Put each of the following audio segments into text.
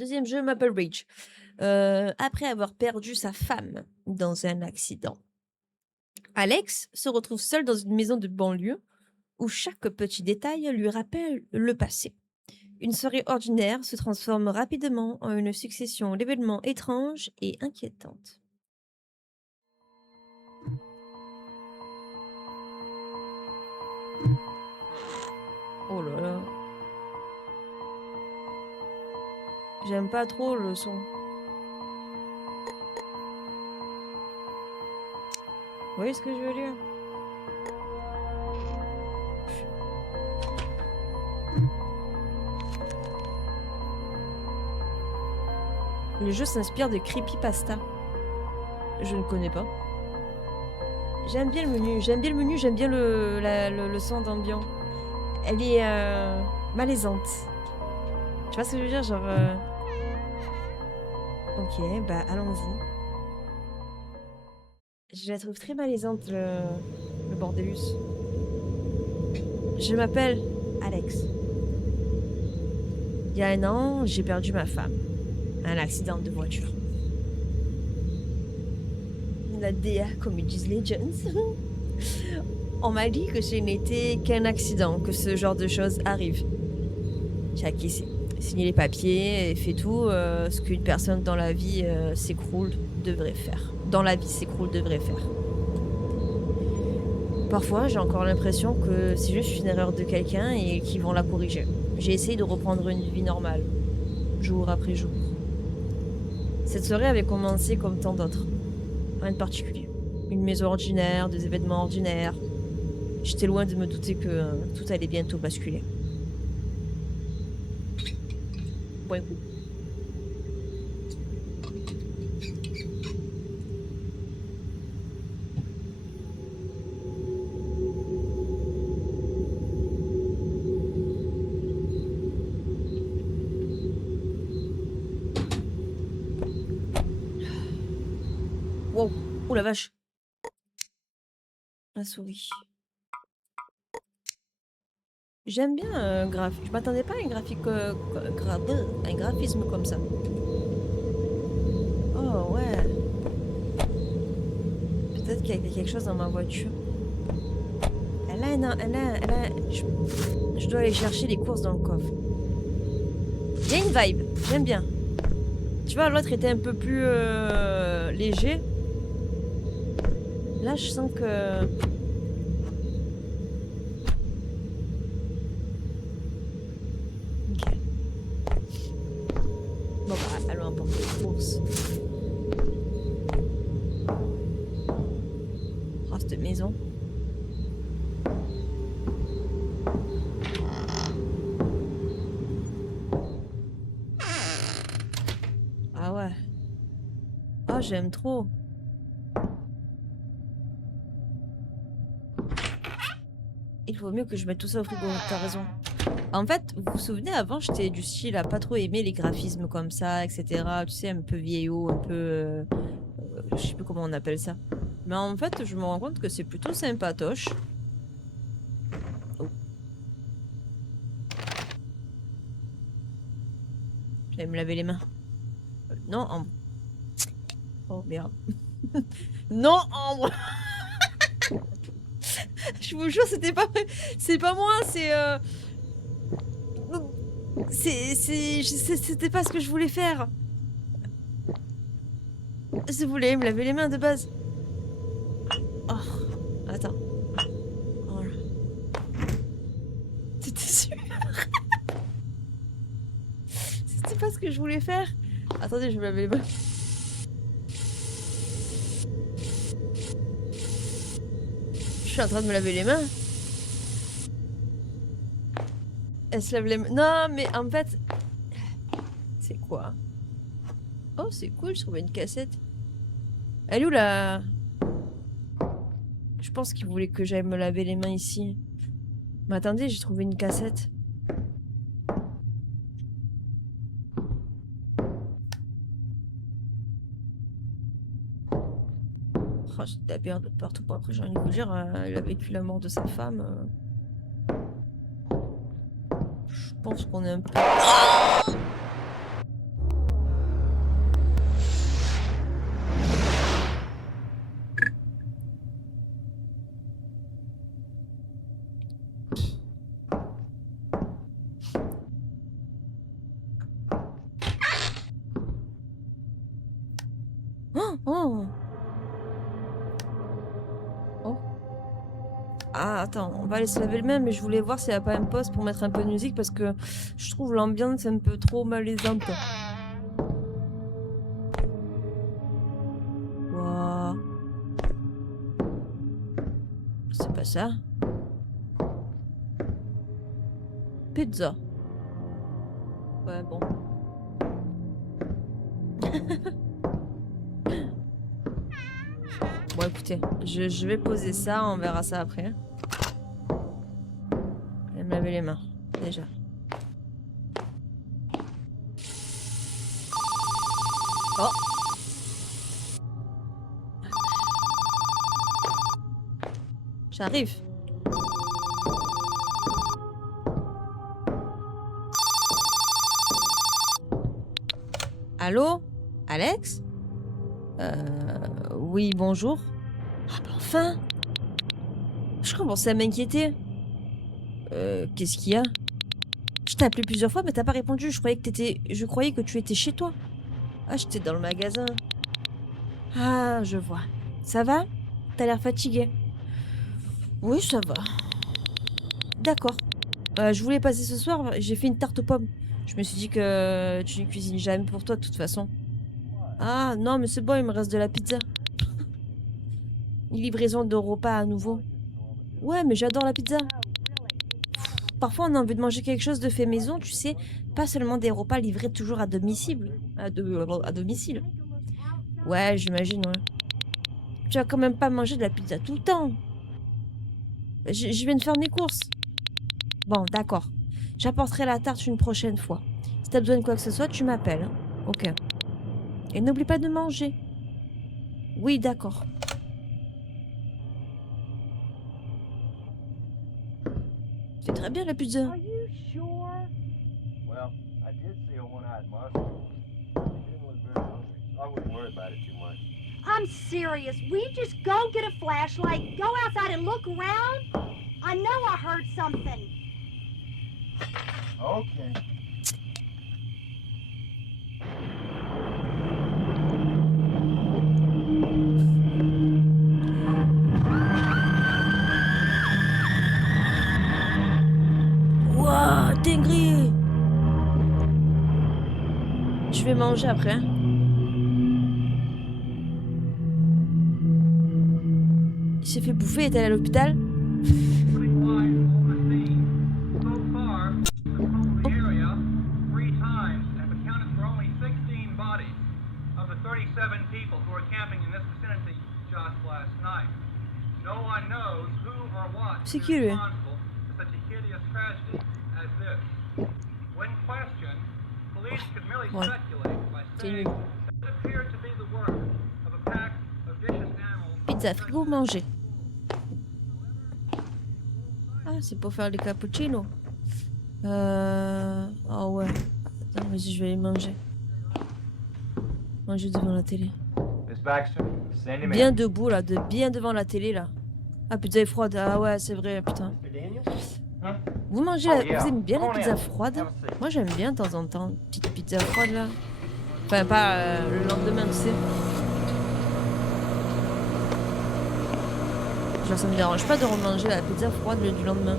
Deuxième jeu, Maple Ridge. Après avoir perdu sa femme dans un accident, Alex se retrouve seul dans une maison de banlieue où chaque petit détail lui rappelle le passé. Une soirée ordinaire se transforme rapidement en une succession d'événements étranges et inquiétantes. Oh là là, j'aime pas trop le son. Vous voyez ce que je veux dire? Le jeu s'inspire de Creepypasta. Je ne connais pas. J'aime bien le menu, j'aime bien le menu, j'aime bien le son d'ambiance. Elle est malaisante. Tu vois ce que je veux dire? Genre. Ok, bah allons-y. Je la trouve très malaisante, le bordélus. Je m'appelle Alex. Il y a un an, j'ai perdu ma femme. Un accident de voiture. La DA, comme ils disent les jeunes. On m'a dit que ce n'était qu'un accident, que ce genre de choses arrive. J'ai acquiescé. Signé les papiers et fait tout ce qu'une personne dans la vie s'écroule devrait faire. Dans la vie s'écroule devrait faire. Parfois, j'ai encore l'impression que c'est juste une erreur de quelqu'un et qu'ils vont la corriger. J'ai essayé de reprendre une vie normale, jour après jour. Cette soirée avait commencé comme tant d'autres. Rien de particulier. Une maison ordinaire, des événements ordinaires. J'étais loin de me douter que tout allait bientôt basculer. Bon écoute. Wow. Oh la vache. La souris. J'aime bien je m'attendais pas à un graphisme comme ça. Oh ouais. Peut-être qu'il y a quelque chose dans ma voiture. Je dois aller chercher les courses dans le coffre. Il y a une vibe. J'aime bien. Tu vois, l'autre était un peu plus léger. Là, je sens que... Ok. Bon, bah, allons apporter les courses. Oh, cette maison. Ah ouais. Ah, j'aime trop. Il vaut mieux que je mette tout ça au frigo, t'as raison. En fait, vous vous souvenez, avant, j'étais du style à pas trop aimer les graphismes comme ça, etc. Tu sais, un peu vieillot, un peu... je sais plus comment on appelle ça. Mais en fait, je me rends compte que c'est plutôt sympatoche. Oh. J'allais me laver les mains. Non, Ambre. Oh, merde. Non, Ambre. Je vous jure, c'était pas... C'est pas moi, c'est... C'était pas ce que je voulais faire. Je voulais me laver les mains de base. Oh, attends. Oh là. C'était sûr. C'était pas ce que je voulais faire. Attendez, je vais me laver les mains. Je suis en train de me laver les mains. Elle se lave les mains. Non, mais en fait... C'est quoi? Oh, c'est cool, je trouvais une cassette. Elle est où la... Je pense qu'il voulait que j'aille me laver les mains ici. Mais attendez, j'ai trouvé une cassette. Oh, j'ai de la merde de partout. Bon, après, j'ai envie de vous dire, elle a vécu la mort de sa femme. Je pense qu'on est un peu... Oh. Oh. Ah, attends, on va aller se laver le main, mais je voulais voir s'il n'y a pas un poste pour mettre un peu de musique parce que je trouve l'ambiance un peu trop malaisante. Waouh. C'est pas ça. Pizza. Ouais, bon. Bon, écoutez, je vais poser ça, on verra ça après. Je vais me laver les mains, déjà. Oh! J'arrive. Allô? Alex? Oui, bonjour. Ah bah enfin! Je commençais à m'inquiéter. Qu'est-ce qu'il y a? Je t'ai appelé plusieurs fois, mais t'as pas répondu. Je croyais que tu étais chez toi. Ah, j'étais dans le magasin. Ah, je vois. Ça va? T'as l'air fatigué. Oui, ça va. D'accord. Je voulais passer ce soir, j'ai fait une tarte aux pommes. Je me suis dit que tu ne cuisines jamais pour toi de toute façon. Ah non, mais c'est bon, il me reste de la pizza. Une livraison de repas à nouveau. Ouais, mais j'adore la pizza. Parfois, on a envie de manger quelque chose de fait maison, tu sais. Pas seulement des repas livrés toujours à domicile. À domicile. Ouais, j'imagine, ouais. Tu vas quand même pas manger de la pizza tout le temps. Je viens de faire mes courses. Bon, d'accord. J'apporterai la tarte une prochaine fois. Si t'as besoin de quoi que ce soit, tu m'appelles. Hein. Ok. Et n'oublie pas de manger. Oui, d'accord. C'est très bien la pizza. Are you sure? Well, I did see a one-eyed mushroom. It didn't look very hungry, so I wouldn't worry about it too much. I'm serious. We just go get a flashlight, go outside and look around? I know I heard something. Okay. Wouah, dinguerie! Je vais manger après. Hein. Il s'est fait bouffer, est allé à l'hôpital? C'est qui lui? Ouais. C'est nul. Pizza frigo manger. Ah, c'est pour faire les cappuccinos. Ah ouais. Attends, vas-y, je vais les manger. Manger devant la télé. Miss Baxter, Sandy Mann. Bien debout là, bien devant la télé là. Ah, pizza est froide. Ah ouais, c'est vrai, putain. Mr. Daniels? Huh? Vous mangez Oh, la... yeah. Vous aimez bien la Come on pizza in. froide? Have a seat. Moi j'aime bien de temps en temps. Petite pizza froide là. Enfin pas le lendemain, tu sais. Genre ça me dérange pas de remanger la pizza froide du lendemain.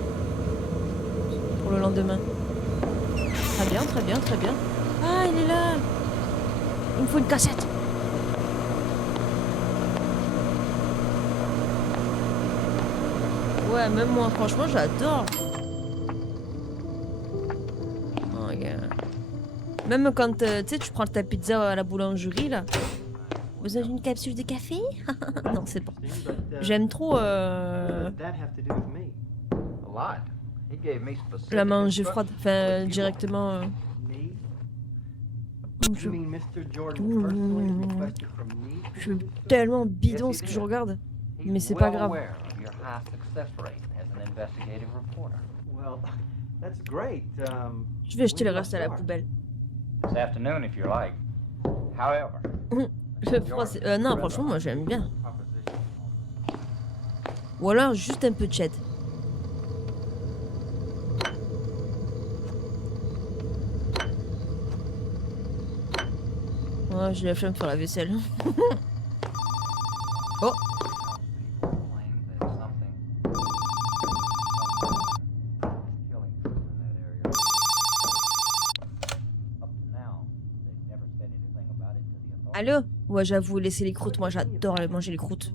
Pour le lendemain. Très bien, très bien, très bien. Ah, il est là. Il me faut une cassette. Ouais, même moi, franchement, j'adore. Oh, regarde. Même quand, tu sais, tu prends ta pizza à la boulangerie, là. Vous avez une capsule de café? Non, c'est bon. J'aime trop What does that have to do with me? A lot. He gave me specific la manger froide. Enfin, instructions. directement... Me? je, You mean Mr. Jordan personally requested from me? je suis tellement bidon ce que je regarde. Mais c'est pas grave. Aware of your high success rate as an investigative reporter. Well, that's great. Je vais jeter le when do I reste à la start? poubelle. This afternoon, if you like. However, Le français... non, franchement, moi, j'aime bien. Ou alors, juste un peu de cheddar. Ouais, j'ai la flemme de faire la vaisselle. Oh. People claim that something killing people in that area. Up to now, they've never said anything about it to the authorities. Allô? Ouais, j'avoue, laissez les croûtes. Moi, j'adore manger les croûtes.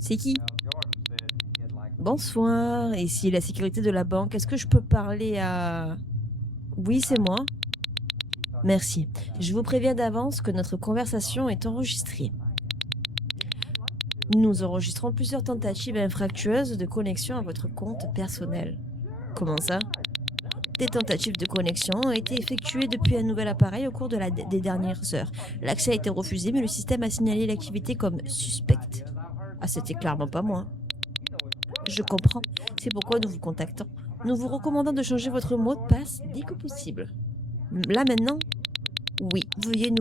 C'est qui? Now, Jordan said he'd like Bonsoir. Ici, la sécurité de la banque. Est-ce que je peux parler à... Oui, c'est moi. Merci. Je vous préviens d'avance que notre conversation est enregistrée. Nous enregistrons plusieurs tentatives infractueuses de connexion à votre compte personnel. Comment ça? Des tentatives de connexion ont été effectuées depuis un nouvel appareil au cours des dernières heures. L'accès a été refusé, mais le système a signalé l'activité comme suspecte. Ah, c'était clairement pas moi. Je comprends. C'est pourquoi nous vous contactons. Nous vous recommandons de changer votre mot de passe dès que possible. Là maintenant? Oui, veuillez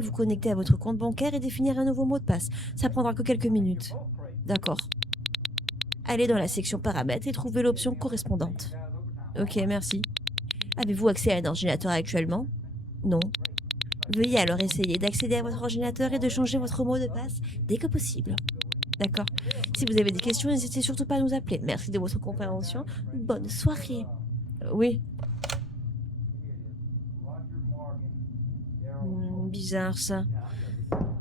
vous connecter à votre compte bancaire et définir un nouveau mot de passe. Ça prendra que quelques minutes. D'accord. Allez dans la section paramètres et trouvez l'option correspondante. Ok, merci. Avez-vous accès à un ordinateur actuellement? Non. Veuillez alors essayer d'accéder à votre ordinateur et de changer votre mot de passe dès que possible. D'accord. Si vous avez des questions, n'hésitez surtout pas à nous appeler. Merci de votre compréhension. Bonne soirée. Oui. Bizarre ça.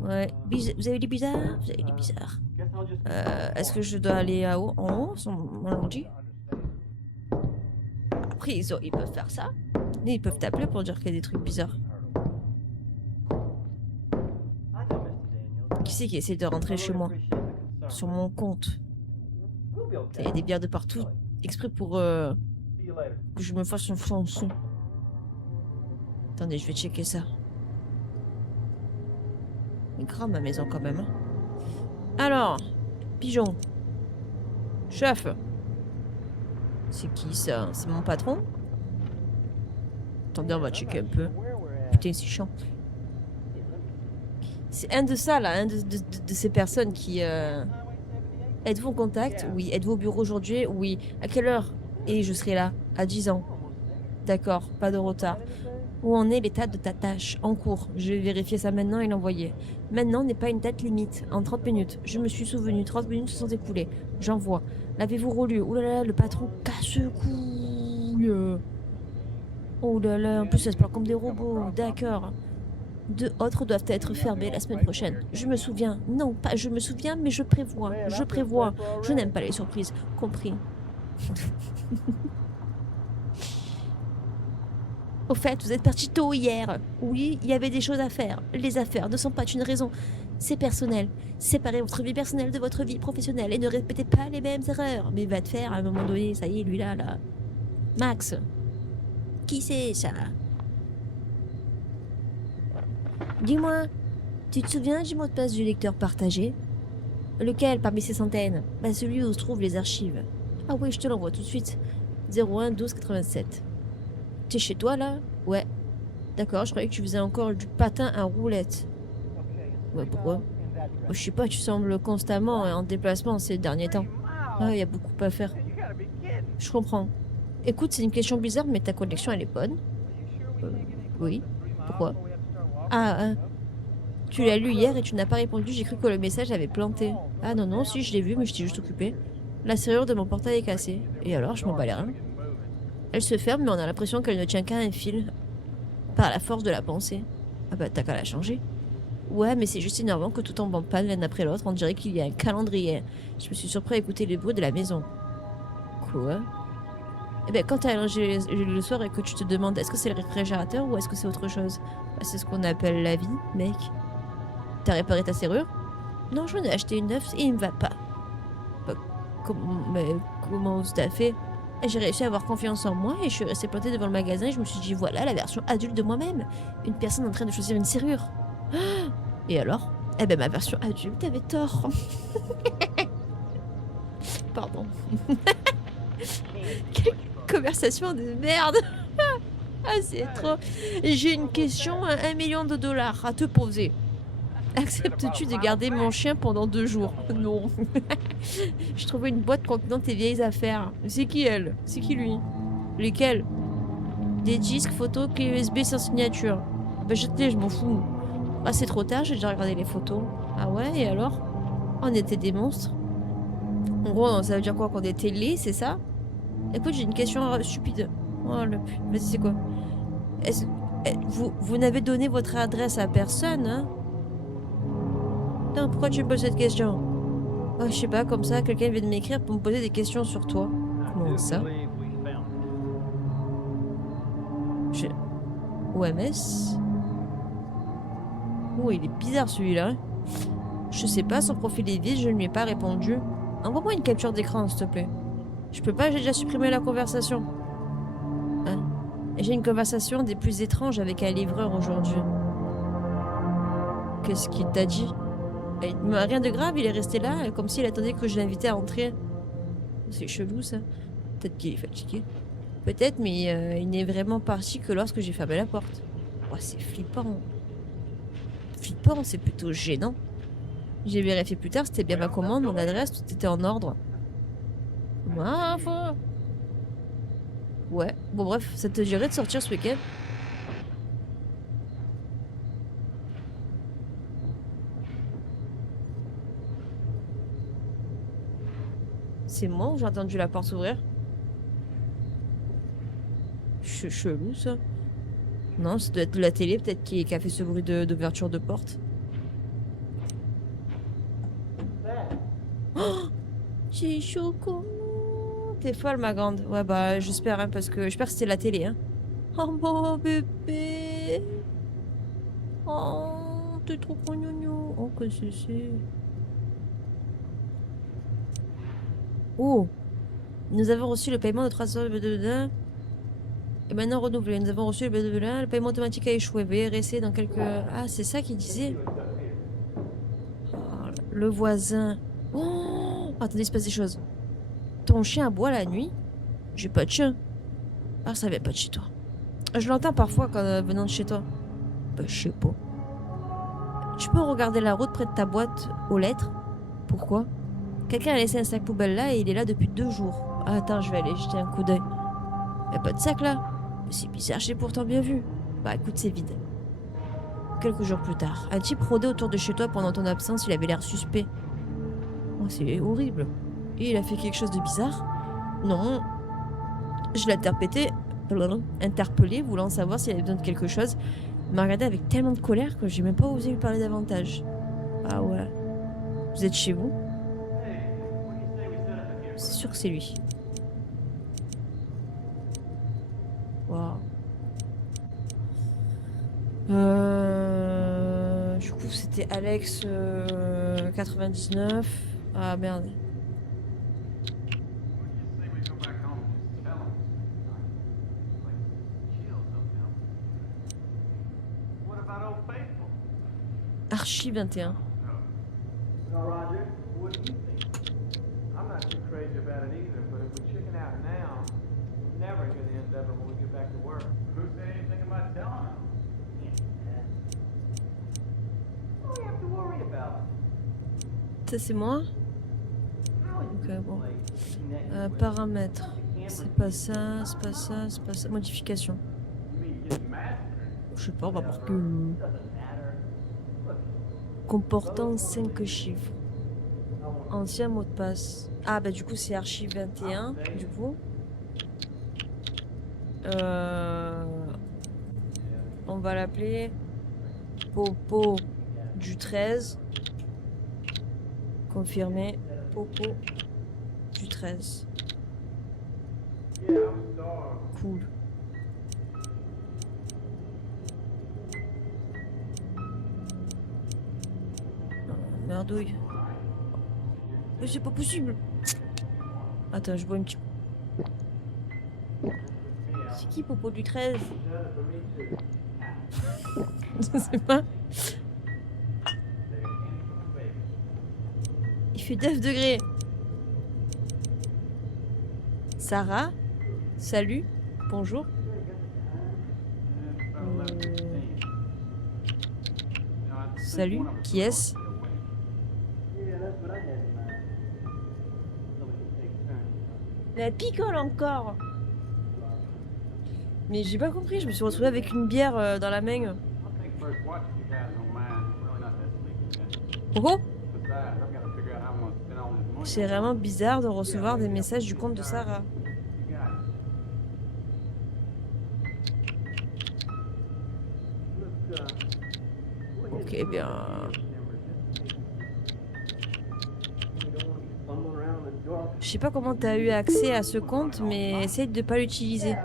Ouais. Vous avez dit bizarre? Vous avez dit bizarre. Est-ce que je dois aller en haut, sur mon ordi? Après, ils peuvent faire ça. Et ils peuvent t'appeler pour dire qu'il y a des trucs bizarres. Qui c'est qui essaie de rentrer chez moi? Sur mon compte. Il y a des bières de partout, exprès pour que je me fasse un fond en son. Attendez, je vais checker ça. C'est grave ma maison quand même. Hein. Alors, pigeon. Chef. C'est qui ça? C'est mon patron? Attendez, on va checker un peu. Putain, c'est chiant. C'est un de ça là, un de ces personnes qui... Êtes-vous en contact? Oui. Êtes-vous au bureau aujourd'hui? Oui. À quelle heure? Et je serai là, à 10 ans. D'accord, pas de retard. Où en est l'état de ta tâche? En cours. Je vais vérifier ça maintenant et l'envoyer. Maintenant n'est pas une date limite. En 30 minutes. Je me suis souvenu. 30 minutes se sont écoulées. J'envoie. L'avez-vous relu? Ouh là là, le patron casse-couille. Oh là là, en plus ça se parle comme des robots. D'accord. 2 autres doivent être fermés la semaine prochaine. Je me souviens. Non, pas je me souviens, mais je prévois. Je prévois. Je n'aime pas les surprises. Compris. Au fait, vous êtes parti tôt hier. Oui, il y avait des choses à faire. Les affaires ne sont pas une raison. C'est personnel. Séparez votre vie personnelle de votre vie professionnelle et ne répétez pas les mêmes erreurs. Mais va te faire à un moment donné, ça y est, lui là. Max. Qui c'est ça? Dis-moi, tu te souviens du mot de passe du lecteur partagé? Lequel parmi ces centaines? Bah celui où se trouvent les archives. Ah oui, je te l'envoie tout de suite. 01 12 87. T'es chez toi là? Ouais. D'accord, je croyais que tu faisais encore du patin à roulettes. Ouais, pourquoi? Je sais pas, tu sembles constamment en déplacement ces derniers temps. Ah, il y a beaucoup à faire. Je comprends. Écoute, c'est une question bizarre, mais ta connexion elle est bonne. Oui. Pourquoi? Ah, tu l'as lu hier et tu n'as pas répondu, j'ai cru que le message avait planté. Ah non, non, si, je l'ai vu, mais j'étais juste occupée. La serrure de mon portail est cassée. Et alors, je m'en bats les reins. Elle se ferme, mais on a l'impression qu'elle ne tient qu'à un fil. Par la force de la pensée. Ah bah, t'as qu'à la changer. Ouais, mais c'est juste énervant que tout tombe en panne l'un après l'autre. On dirait qu'il y a un calendrier. Je me suis surpris à écouter les bruits de la maison. Quoi? Eh ben, quand t'as allongé le soir et que tu te demandes est-ce que c'est le réfrigérateur ou est-ce que c'est autre chose? Bah, c'est ce qu'on appelle la vie, mec. T'as réparé ta serrure? Non, j'en ai acheté une neuve et il me va pas. Bah, comment t'as fait? J'ai réussi à avoir confiance en moi et je suis restée plantée devant le magasin et je me suis dit voilà la version adulte de moi-même. Une personne en train de choisir une serrure. Et alors? Eh ben ma version adulte avait tort. Pardon. Quelle conversation de merde. Ah c'est trop. J'ai une question à $1 million à te poser. Acceptes-tu de garder mon chien pendant 2 jours? Non. Je trouvais une boîte contenant tes vieilles affaires. C'est qui elle? C'est qui lui? Lesquels? Des disques, photos, clés USB sans signature. Bah jette-les, je m'en fous. Ah c'est trop tard, j'ai déjà regardé les photos. Ah ouais, et alors? On était des monstres. En gros, ça veut dire quoi? Qu'on était laids, c'est ça? Écoute, j'ai une question stupide. Oh la pute. Vas-y, c'est quoi? Est-ce... Vous n'avez donné votre adresse à personne, hein? Non, pourquoi tu me poses cette question? Oh, je sais pas, comme ça, quelqu'un vient de m'écrire pour me poser des questions sur toi. Comment ça? Je... OMS? Oh, il est bizarre celui-là. Hein. Je sais pas, son profil est vide, je ne lui ai pas répondu. Envoie-moi une capture d'écran, s'il te plaît. Je peux pas, j'ai déjà supprimé la conversation. Hein? J'ai une conversation des plus étranges avec un livreur aujourd'hui. Qu'est-ce qu'il t'a dit? Rien de grave, il est resté là, comme s'il attendait que je l'invitais à entrer. C'est chelou, ça. Peut-être qu'il est fatigué. Peut-être, mais il n'est vraiment parti que lorsque j'ai fermé la porte. Oh, c'est flippant. Flippant, c'est plutôt gênant. J'ai vérifié plus tard, c'était bien ma commande, mon adresse, tout était en ordre. Ouais, bon bref, ça te dirait de sortir ce week-end? C'est moi ou j'ai entendu la porte s'ouvrir? Chelou ça. Non, ça doit être de la télé peut-être qui a fait ce bruit d'ouverture de porte. Oh, j'ai chaud comme... T'es folle ma grande. Ouais bah j'espère hein, parce que j'espère que c'était la télé hein. Oh mon bébé. Oh t'es trop gnogno. Oh que c'est. Oh, nous avons reçu le paiement de 300 et maintenant renouvelé. Nous avons reçu le paiement automatique a échoué. Veuillez rester dans quelques... Ah, c'est ça qu'il disait. Oh, le voisin. Oh, attendez, il se passe des choses. Ton chien aboie la nuit? J'ai pas de chien. Ah, ça vient pas de chez toi. Je l'entends parfois quand venant de chez toi. Bah, je sais pas. Tu peux regarder la route près de ta boîte aux lettres? Pourquoi? Quelqu'un a laissé un sac poubelle là et il est là depuis 2 jours. Ah, attends, je vais aller jeter un coup d'œil. Y'a pas de sac là? C'est bizarre, j'ai pourtant bien vu. Bah écoute, c'est vide. Quelques jours plus tard, un type rôdait autour de chez toi pendant ton absence, il avait l'air suspect. Oh, c'est horrible. Et il a fait quelque chose de bizarre? Non. Je l'ai interpellé, voulant savoir s'il avait besoin de quelque chose. Il m'a regardé avec tellement de colère que j'ai même pas osé lui parler davantage. Ah ouais. Vous êtes chez vous? C'est sûr que c'est lui. Wow. Du coup, c'était Alex 99. Ah merde. Archie 21. No, Roger, what do you think? I'm not too crazy about it either, but if we chicken out now, we're never gonna end up when we get back to work. Who said anything about telling them? What do we have to worry about? Ça c'est moi. Ok bon. Paramètres. C'est pas ça, c'est pas ça, c'est pas ça. Modification. Je sais pas, on va voir que... Comportant 5 chiffres. Ancien mot de passe. Ah bah du coup c'est archive 21. Du coup. On va l'appeler Popo du 13. Confirmé. Popo du 13. Cool. Merdouille. Mais c'est pas possible. Attends, je bois une petite... C'est qui Popo du 13? Je sais pas. Il fait 9 degrés. Sarah? Salut? Bonjour? Salut? Qui est-ce? La picole encore. Mais j'ai pas compris, je me suis retrouvée avec une bière dans la main. Oh oh. C'est vraiment bizarre de recevoir des messages du compte de Sarah. Ok, bien. Je sais pas comment t'as eu accès à ce compte, mais essaye de pas l'utiliser.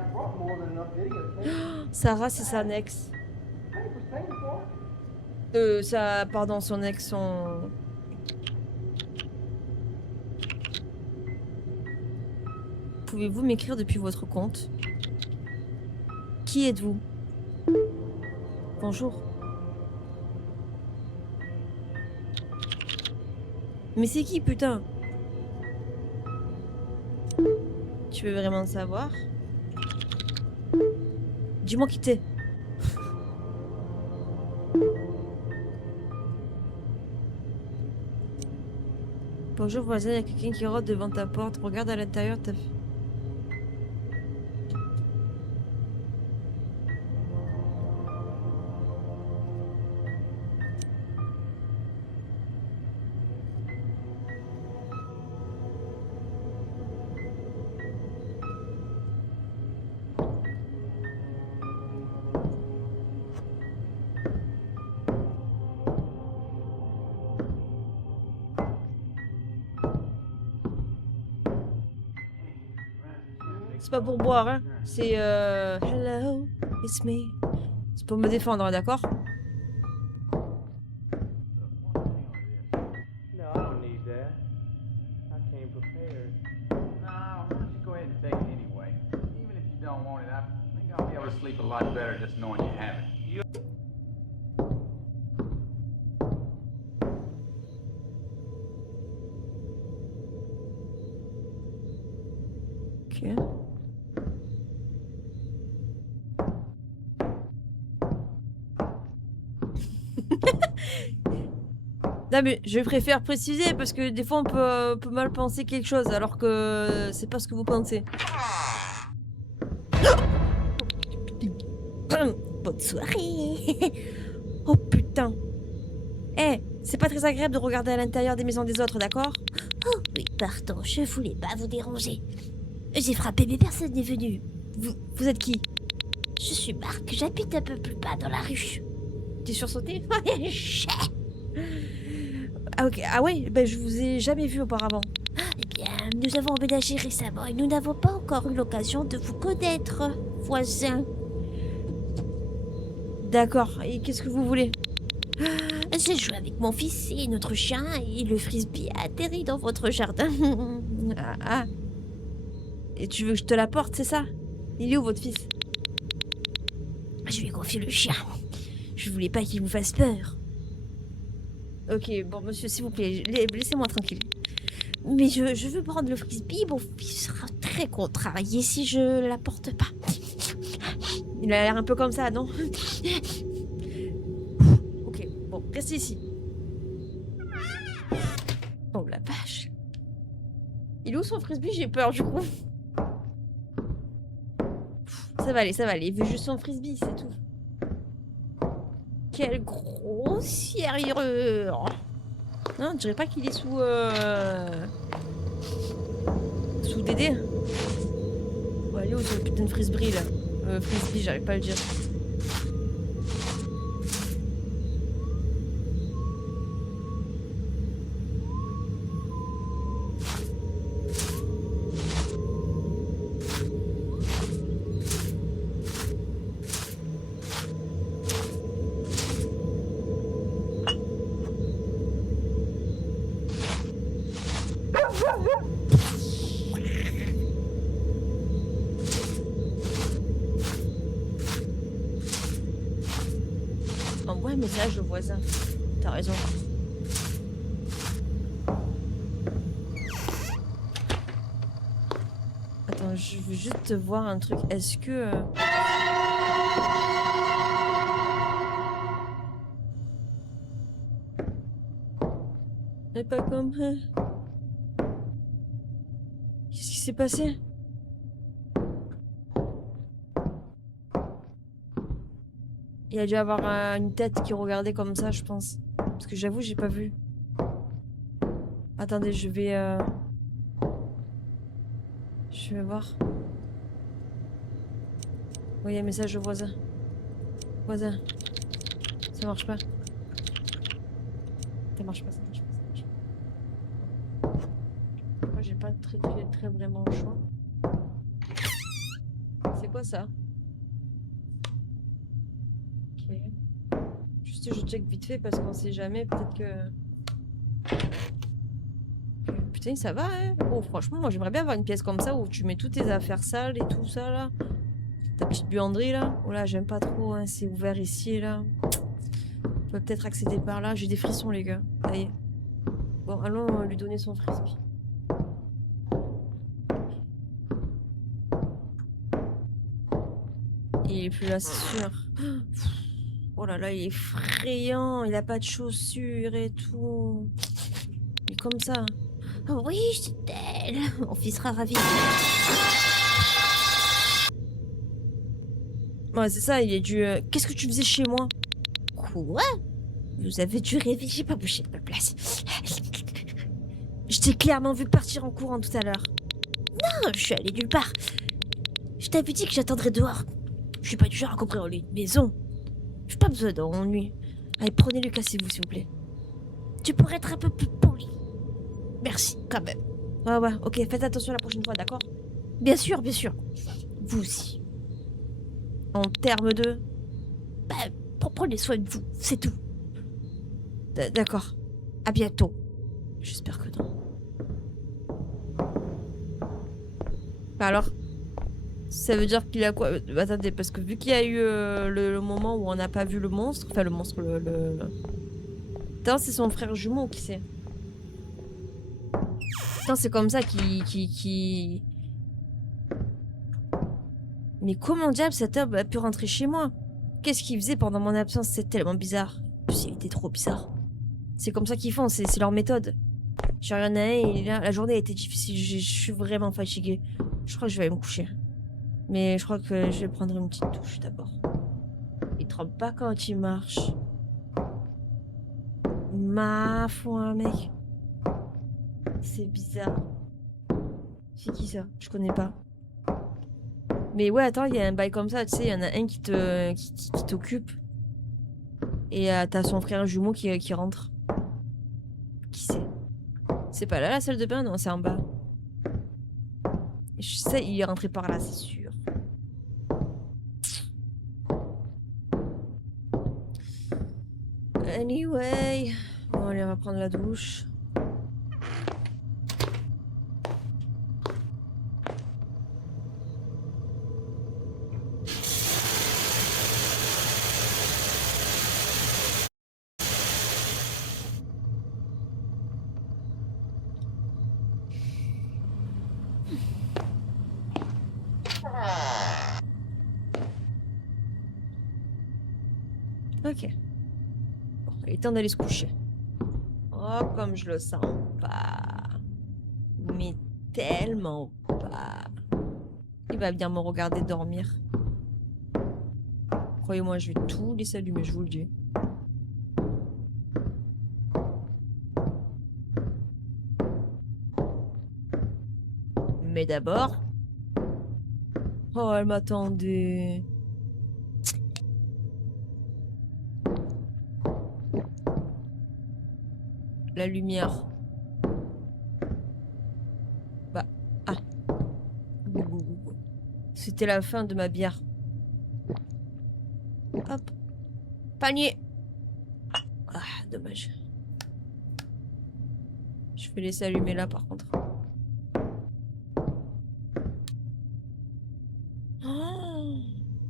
Sarah, c'est sa ex. Pardon, son ex, son... Pouvez-vous m'écrire depuis votre compte? Qui êtes-vous? Bonjour. Mais c'est qui, putain? Tu veux vraiment savoir? Dis-moi qui t'es. Bonjour voisin, il y a quelqu'un qui rôde devant ta porte. Regarde à l'intérieur, t'as fait... C'est pas pour boire, hein. C'est hello, it's me. C'est pour me défendre, hein, d'accord? No, I don't need that. I came prepared. Nah, why don't you go ahead and take it anyway? Even if you don't want it, I think I'll be able to sleep a lot better just knowing you have it. Ok. Non mais je préfère préciser parce que des fois on peut mal penser quelque chose alors que c'est pas ce que vous pensez. Bonne soirée. Oh putain. Eh, c'est pas très agréable de regarder à l'intérieur des maisons des autres, d'accord? Oh oui, pardon, je voulais pas vous déranger. J'ai frappé mais personne n'est venu. Vous êtes qui? Je suis Marc, j'habite un peu plus bas dans la rue. T'es sursauté? Chais. Ah ok, ah ouais, ben je vous ai jamais vu auparavant. Eh bien, nous avons emménagé récemment et nous n'avons pas encore eu l'occasion de vous connaître, voisin. D'accord, et qu'est-ce que vous voulez? J'ai joué avec mon fils et notre chien et le frisbee a atterri dans votre jardin. Ah. Et tu veux que je te l'apporte, c'est ça? Il est où votre fils? Je lui ai confié le chien. Je voulais pas qu'il vous fasse peur. Ok, bon monsieur, s'il vous plaît, laissez-moi tranquille. Mais je veux prendre le frisbee, mon fils sera très contrarié si je l'apporte pas. Il a l'air un peu comme ça, non? Ok, bon, restez ici. Oh la vache. Il est où son frisbee? J'ai peur du coup. Ça va aller, ça va aller. Il veut juste son frisbee, c'est tout. Quelle grossièrerie. Non, je dirais pas qu'il est sous... Sous Dédé. Bon, allez où ce putain de frisbee là? Frisbee, j'arrive pas à le dire. Envoie un message au voisin. T'as raison. Attends, je veux juste voir un truc. Est-ce que... Mais pas comme... Qu'est-ce qui s'est passé? Il a dû avoir une tête qui regardait comme ça, je pense. Parce que j'avoue, j'ai pas vu. Attendez, je vais voir. Oui, un message au voisin. Voisin. Ça marche pas. Ça marche pas, ça marche pas, ça marche pas. Moi, j'ai pas très vraiment le choix. C'est quoi ça? Ok. Juste, je check vite fait parce qu'on sait jamais, peut-être que... Putain, ça va, hein? Oh, franchement, moi, j'aimerais bien avoir une pièce comme ça où tu mets toutes tes affaires sales et tout ça, là. Ta petite buanderie, là. Oh là, j'aime pas trop, hein. C'est ouvert ici, là. On peut peut-être accéder par là. J'ai des frissons, les gars. Ça y est. Bon, allons lui donner son frisbee. Il est plus là, c'est sûr. Oh là là, il est effrayant. Il a pas de chaussures et tout. Il est comme ça. Oh oui, c'est elle. Mon fils sera ravi. Ouais, c'est ça, il est dû... Qu'est-ce que tu faisais chez moi? Quoi? Vous avez dû rêver, j'ai pas bougé de ma place. Je t'ai clairement vu partir en courant tout à l'heure. Non, je suis allée nulle part. Je t'avais dit que j'attendrais dehors. Je suis pas du genre à couper en lit de maison. J'ai pas besoin d'ennui. Allez, prenez-le, cassez-vous, s'il vous plaît. Tu pourrais être un peu plus poli. Merci, quand même. Ouais, ouais, ok, faites attention la prochaine fois, d'accord? Bien sûr, bien sûr. Vous aussi. En termes de... Bah, prenez soin de vous, c'est tout. D'accord. À bientôt. J'espère que non. Bah alors, ça veut dire qu'il a quoi? Attendez, parce que vu qu'il y a eu le moment où on n'a pas vu le monstre, enfin le monstre, Attends, c'est son frère jumeau qui sait. Putain, c'est comme ça qui... Mais comment diable cet homme a pu rentrer chez moi? Qu'est-ce qu'il faisait pendant mon absence? C'est tellement bizarre. En plus, il était trop bizarre. C'est comme ça qu'ils font, c'est leur méthode. J'ai rien à et la journée a été difficile, je suis vraiment fatiguée. Je crois que je vais aller me coucher. Mais je crois que je vais prendre une petite douche d'abord. Il tremble pas quand il marche. Ma foi, mec. C'est bizarre. C'est qui ça? Je connais pas. Mais ouais, attends, il y a un bail comme ça, tu sais, il y en a un qui t'occupe. Et t'as son frère jumeau qui rentre. Qui c'est? C'est pas là la salle de bain? Non, c'est en bas. Je sais, il est rentré par là, c'est sûr. Anyway. Bon, allez, on va prendre la douche. Ok. Bon, il est temps d'aller se coucher. Oh, comme je le sens pas. Mais tellement pas. Il va bien me regarder dormir. Croyez-moi, je vais tout laisser allumer, je vous le dis. Mais d'abord... Oh, elle m'attendait. La lumière. Bah, ah. C'était la fin de ma bière. Hop. Panier. Ah, dommage. Je vais laisser allumer là, par contre. Oh,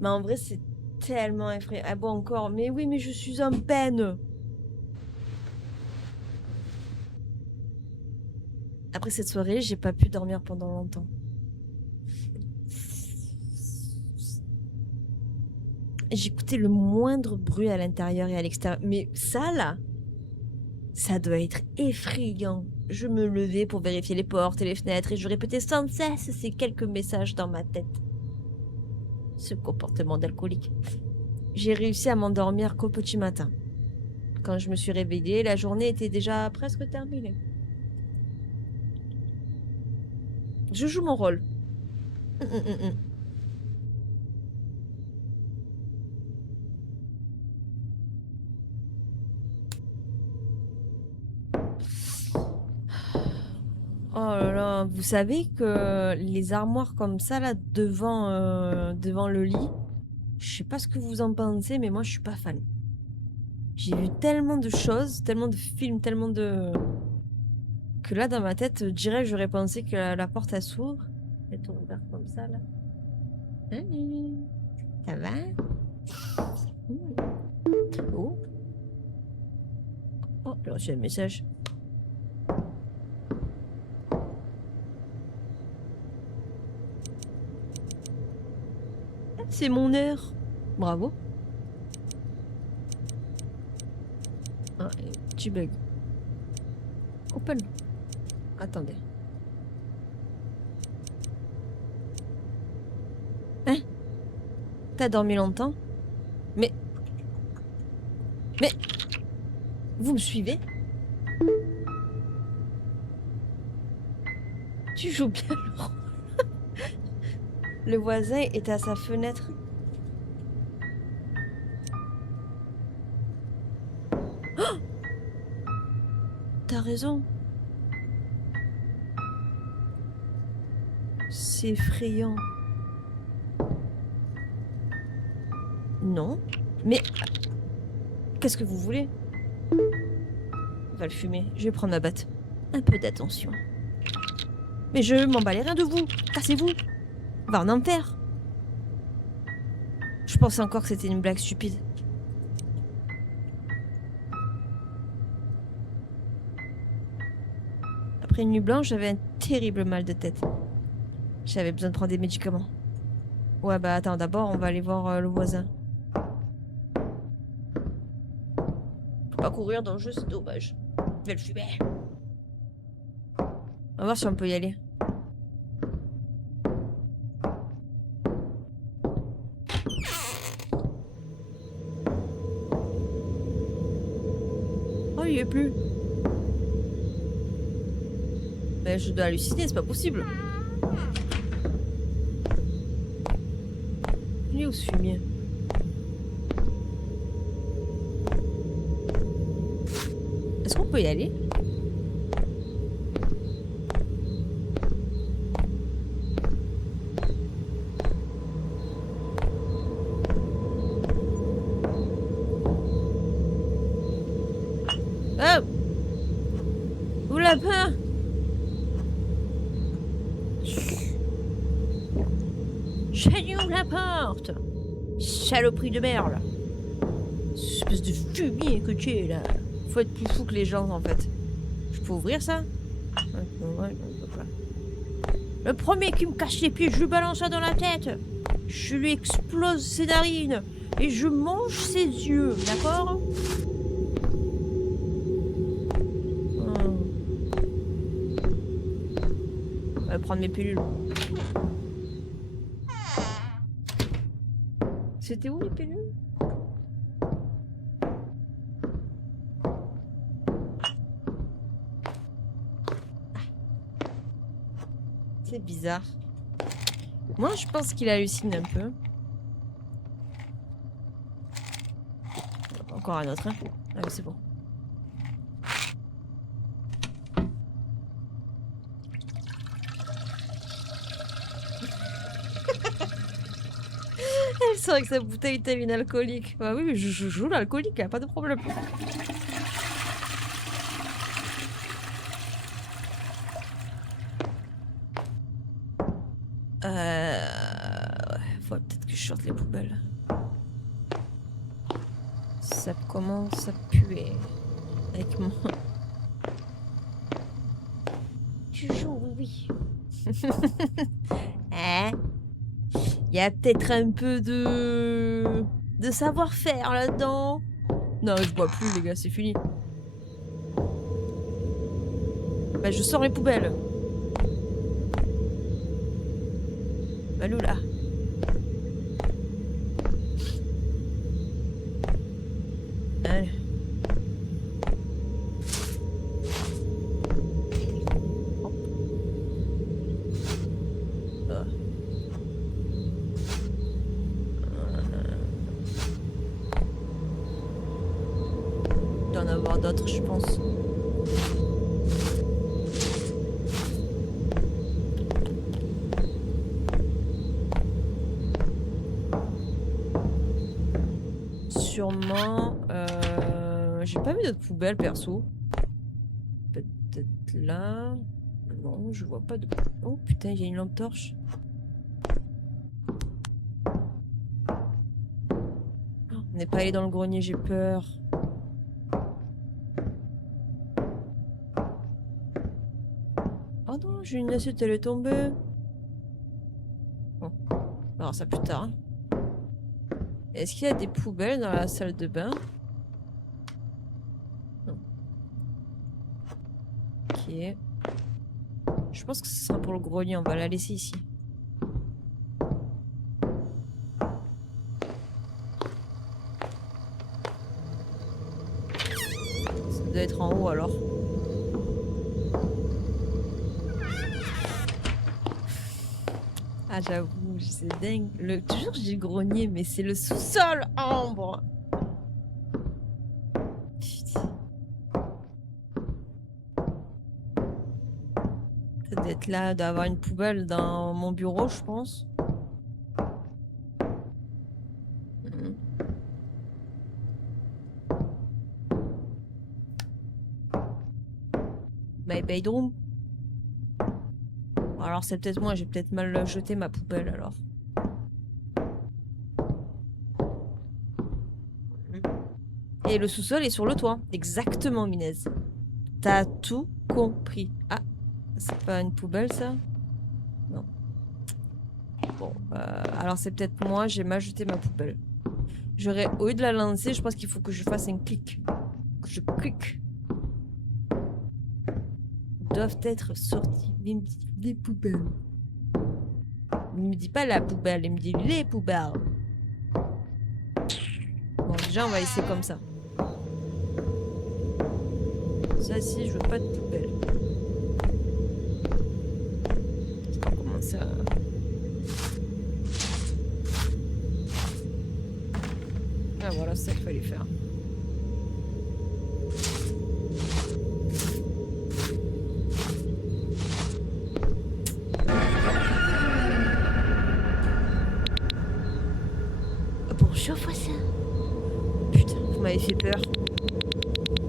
mais en vrai, c'est tellement effrayant. Ah bon, encore. Mais oui, mais je suis en peine. Après cette soirée, j'ai pas pu dormir pendant longtemps. J'écoutais le moindre bruit à l'intérieur et à l'extérieur. Mais ça, là, ça doit être effrayant. Je me levais pour vérifier les portes et les fenêtres et je répétais sans cesse ces quelques messages dans ma tête. Ce comportement d'alcoolique. J'ai réussi à m'endormir qu'au petit matin. Quand je me suis réveillée, la journée était déjà presque terminée. Je joue mon rôle. Oh là là, vous savez que les armoires comme ça là devant le lit, je sais pas ce que vous en pensez, mais moi je suis pas fan. J'ai vu tellement de choses, tellement de films, tellement de... que là dans ma tête, direct j'aurais pensé que la porte elle s'ouvre. Elle est ouverte comme ça là. Ça va? Oh. Oh, j'ai reçu un message. C'est mon heure. Bravo. Ah, petit bug. Open. Attendez. Hein? T'as dormi longtemps? Mais... Vous me suivez? Tu joues bien le rôle. Le voisin est à sa fenêtre. Oh! T'as raison. C'est effrayant. Non. Mais... Qu'est-ce que vous voulez? Va le fumer. Je vais prendre ma batte. Un peu d'attention. Mais je m'en bats les reins de vous. Cassez-vous. Va en enfer. Je pensais encore que c'était une blague stupide. Après une nuit blanche, j'avais un terrible mal de tête. J'avais besoin de prendre des médicaments. Ouais, bah attends, d'abord on va aller voir le voisin. Faut pas courir dans le jeu, c'est dommage. Je vais le fumer. On va voir si on peut y aller. Oh, il y est plus. Mais je dois halluciner, c'est pas possible. Il est où ce fumier? Est-ce qu'on peut y aller? Oh! Où lapin? J'allume la porte! Saloperie de merde! Espèce de fumier que tu es là! Faut être plus fou que les gens en fait. Je peux ouvrir ça? Ouais, le premier qui me casse les pieds, je lui balance ça dans la tête! Je lui explose ses narines! Et je mange ses yeux, d'accord? On va prendre mes pilules. C'était où les pilules? C'est bizarre. Moi, je pense qu'il hallucine un peu. Encore un autre, hein? Ah, c'est bon. Elle sort avec sa bouteille de thème alcoolique. Bah oui, je joue l'alcoolique, y'a pas de problème. Ouais, faut peut-être que je sorte les poubelles. Ça commence à puer. Avec mon... Tu joues, oui. Hein? Il y a peut-être un peu de savoir-faire là-dedans. Non, je bois plus, les gars, c'est fini. Bah, je sors les poubelles. Balou, là. Allez. en avoir d'autres, je pense. Sûrement. J'ai pas vu d'autres poubelles perso. Peut-être là. Non, je vois pas de. Oh putain, il y a une lampe torche. On n'est pas allé dans le grenier, j'ai peur. Oh non, j'ai une assiette, elle est tombée. Bon, on verra ça plus tard. Est-ce qu'il y a des poubelles dans la salle de bain? Non. Ok. Je pense que ce sera pour le grenier, on va la laisser ici. Ça doit être en haut alors. Ah j'avoue, c'est dingue. Toujours j'ai le grenier, mais c'est le sous-sol, Ambre. Putain. Ça doit être là, d'avoir une poubelle dans mon bureau, je pense. My bedroom. Alors c'est peut-être moi, j'ai peut-être mal jeté ma poubelle alors. Et le sous-sol est sur le toit. Exactement, Minez. T'as tout compris. Ah, c'est pas une poubelle ça? Non. Bon, alors c'est peut-être moi, j'ai mal jeté ma poubelle. Au lieu de la lancer, je pense qu'il faut que je fasse un clic. Que je clique. Doivent être sortis des poubelles. Il me dit pas la poubelle, il me dit les poubelles. Bon, déjà, on va essayer comme ça. Ça, si, je veux pas de poubelle. On va commencer à... Ah, voilà, c'est ça qu'il fallait faire. Bonjour, voisin. Putain, vous m'avez fait peur.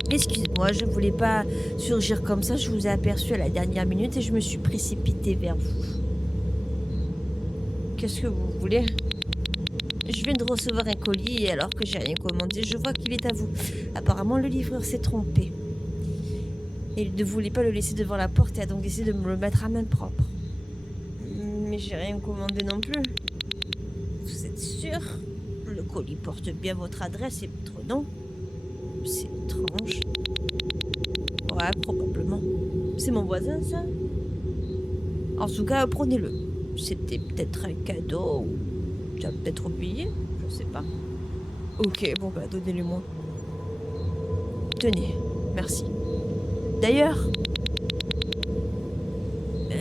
Excusez-moi, je voulais pas surgir comme ça. Je vous ai aperçu à la dernière minute et je me suis précipitée vers vous. Qu'est-ce que vous voulez? Je viens de recevoir un colis et alors que j'ai rien commandé, je vois qu'il est à vous. Apparemment, le livreur s'est trompé. Et il ne voulait pas le laisser devant la porte et a donc décidé de me le mettre à main propre. Mais j'ai rien commandé non plus. Vous êtes sûr? Le colis porte bien votre adresse et votre nom. C'est étrange. Ouais, probablement. C'est mon voisin, ça? En tout cas, prenez-le. C'était peut-être un cadeau ou tu as peut-être oublié, je sais pas. Ok, bon bah donnez-le-moi. Tenez, merci. D'ailleurs,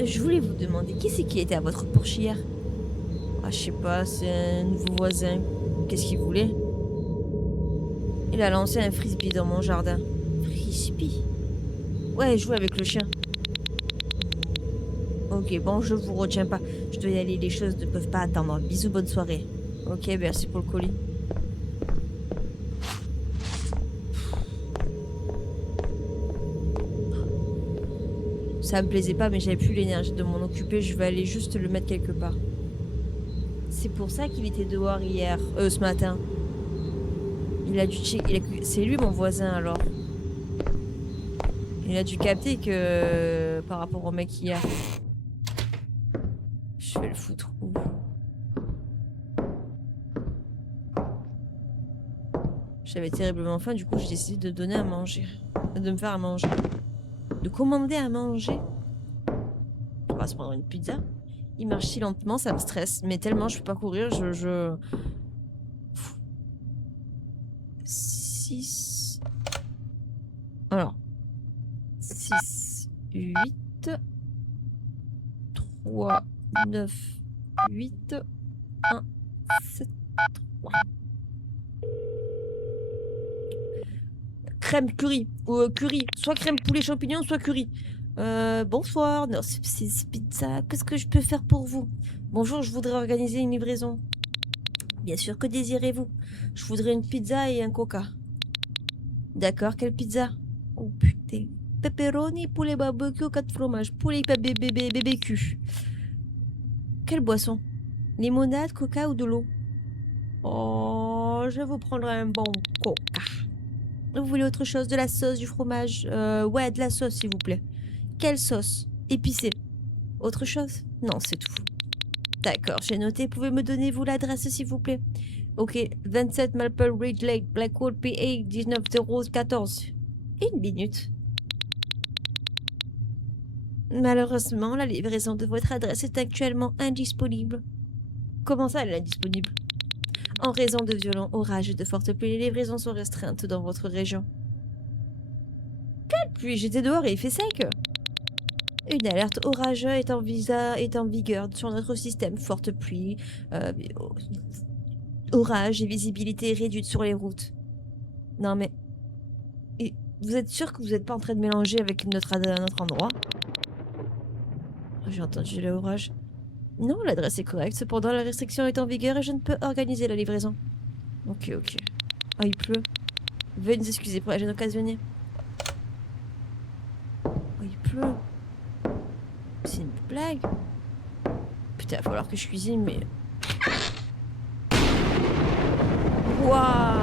je voulais vous demander, qui c'est qui était à votre porche hier? Ah, je sais pas, c'est un nouveau voisin. Qu'est-ce qu'il voulait? Il a lancé un frisbee dans mon jardin. Frisbee? Ouais, jouer avec le chien. Ok, bon, je vous retiens pas. Je dois y aller, les choses ne peuvent pas attendre. Bisous, bonne soirée. Ok, merci pour le colis. Ça me plaisait pas, mais j'avais plus l'énergie de m'en occuper. Je vais aller juste le mettre quelque part. C'est pour ça qu'il était dehors hier, ce matin. Il a dû checker. C'est lui mon voisin alors. Il a dû capter que par rapport au mec hier. Je vais le foutre où? J'avais terriblement faim, du coup j'ai décidé de donner à manger. De me faire à manger. De commander à manger. On va se prendre une pizza. Il marche si lentement, ça me stresse. Mais tellement je peux pas courir, 6. Alors. 6, 8. 3, 9, 8, 1, 7, 3. crème curry. Ou curry. Soit crème poulet champignon, soit curry. Bonsoir. Non, c'est pizza. Qu'est-ce que je peux faire pour vous? Bonjour, je voudrais organiser une livraison. Bien sûr, que désirez-vous? Je voudrais une pizza et un coca. D'accord, quelle pizza? Oh putain. Pepperoni, poulet barbecue, 4 fromages, poulet BBQ. Quelle boisson? Limonade, coca ou de l'eau? Oh, je vous prendrai un bon coca. Vous voulez autre chose? De la sauce, du fromage? Ouais, de la sauce, s'il vous plaît. Quelle sauce? Épicée. Autre chose? Non, c'est tout. D'accord, j'ai noté. Pouvez me donner, vous, l'adresse, s'il vous plaît? Ok, 27 Maple Ridge Lake, Blackwood, PA, 19014. Une minute. Malheureusement, la livraison de votre adresse est actuellement indisponible. Comment ça, elle est indisponible? En raison de violents orages et de fortes pluies, les livraisons sont restreintes dans votre région. Quelle pluie? J'étais dehors et il fait sec. Une alerte orageux est en vigueur sur notre système. Forte pluie, orage et visibilité réduite sur les routes. Non mais... Et vous êtes sûr que vous n'êtes pas en train de mélanger avec notre endroit? J'ai entendu l'orage. Non, l'adresse est correcte. Cependant, la restriction est en vigueur et je ne peux organiser la livraison. Ok. Ah, il pleut. Veuillez nous excuser pour la gêne occasionnée. Oh, il pleut. C'est une blague. Putain, il va falloir que je cuisine, mais... Waouh!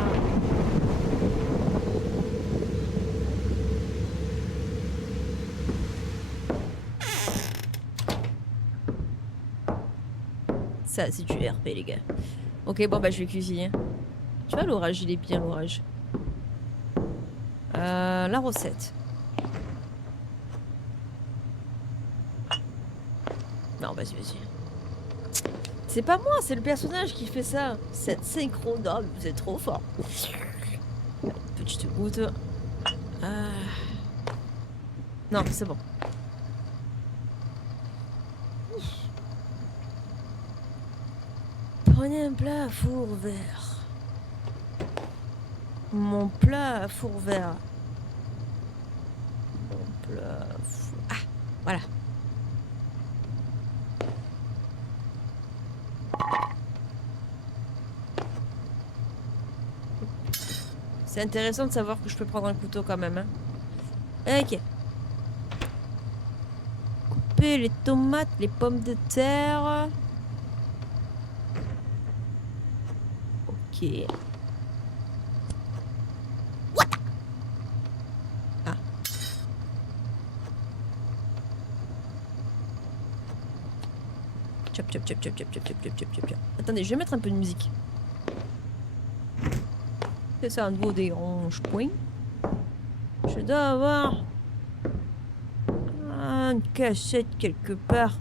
Ça, c'est du RP, les gars. Ok, bon, bah, je vais cuisiner. Tu vois, l'orage, il est bien, l'orage. La recette. Non, vas-y. C'est pas moi, c'est le personnage qui fait ça. Cette synchro, non, vous êtes trop fort. Petite goutte. Non, c'est bon. Prenez un plat à four vert. Mon plat à four vert. Mon plat à four... Ah, voilà. C'est intéressant de savoir que je peux prendre un couteau quand même. Hein. Ok. Couper les tomates, les pommes de terre. Ok. What? Ah. Chop. Attendez, je vais mettre un peu de musique. C'est ça, un nouveau dérange point. Je dois avoir une cachette quelque part.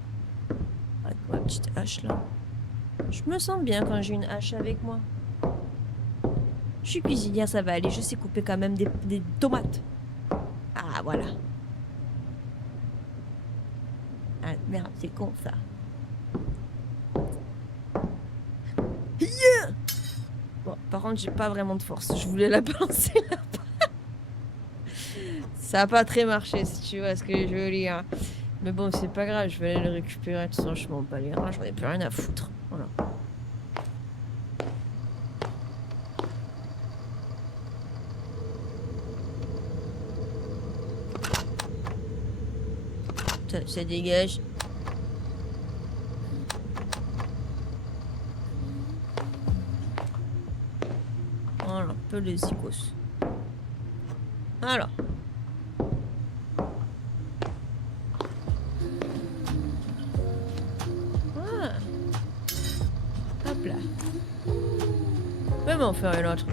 Avec ma petite hache là. Je me sens bien quand j'ai une hache avec moi. Je suis cuisinière, ça va aller. Je sais couper quand même des tomates. Ah, voilà. Ah, merde, c'est con ça. Yeah! Bon, par contre, j'ai pas vraiment de force. Je voulais la balancer là-bas. Ça a pas très marché, si tu vois ce que je veux dire. Mais bon, c'est pas grave, je vais aller le récupérer. De toute façon, je m'en bats les reins, j'en ai plus rien à foutre. Voilà. Ça dégage. Voilà, un peu les icos. Alors. Ah. Hop là. Je vais m'en faire une autre.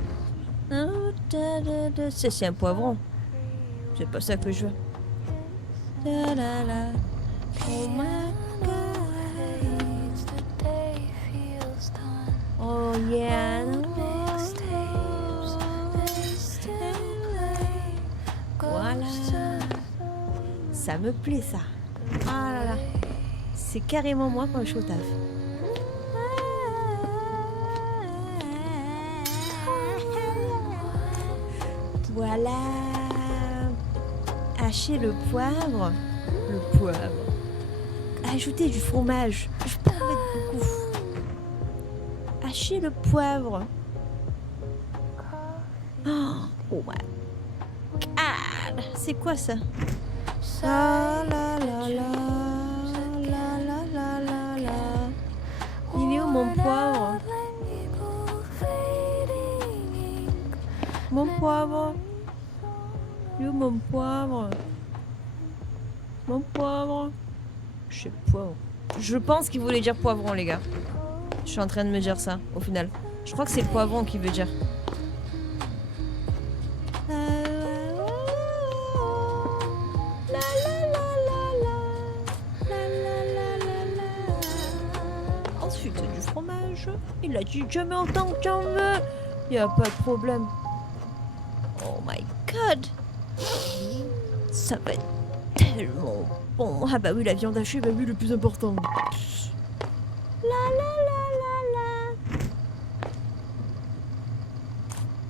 C'est un poivron. C'est pas ça que je veux. Oh my God. Oh yeah. Voilà. Ça me plaît ça. Ah là là. C'est carrément moi quand je suis au taf. Voilà. Hacher le poivre. Le poivre. Ajouter du fromage. Je peux en mettre beaucoup. Hacher le poivre. Oh my god. C'est quoi ça? La la la la la la la la la. Il est où mon poivre? Mon poivre. Il est où mon poivre? Mon poivre. Je sais poivre. Je pense qu'il voulait dire poivron, les gars. Je suis en train de me dire ça, au final. Je crois que c'est poivron qu'il veut dire. Ensuite, du fromage. Il a dit jamais autant que j'en veux. Y a pas de problème. Oh my god. Ça va être tellement bon. Ah bah oui, la viande hachée, bah oui, le plus important. La la la la la.